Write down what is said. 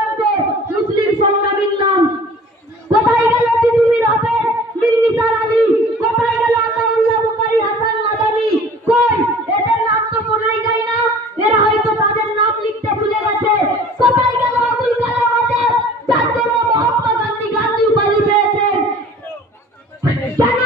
বলছে মুসলিম সংগ্রামীর নাম। কোথায় গেল তিতুমির হোসেন, মীর নিসার আলী? কোথায় গেল আতাউল্লাহ বুখারী, হাসান মাদানী? কই, এদের নাম তো শোনাই যায় না। এরা হয়তো তাদের নাম লিখতে ভুলে গেছে। কোথায় গেল আবুল কালাম আজাদ, যার জন্য মহাত্মা গান্ধী গান্ধী উপাধি পেয়েছেন? কেন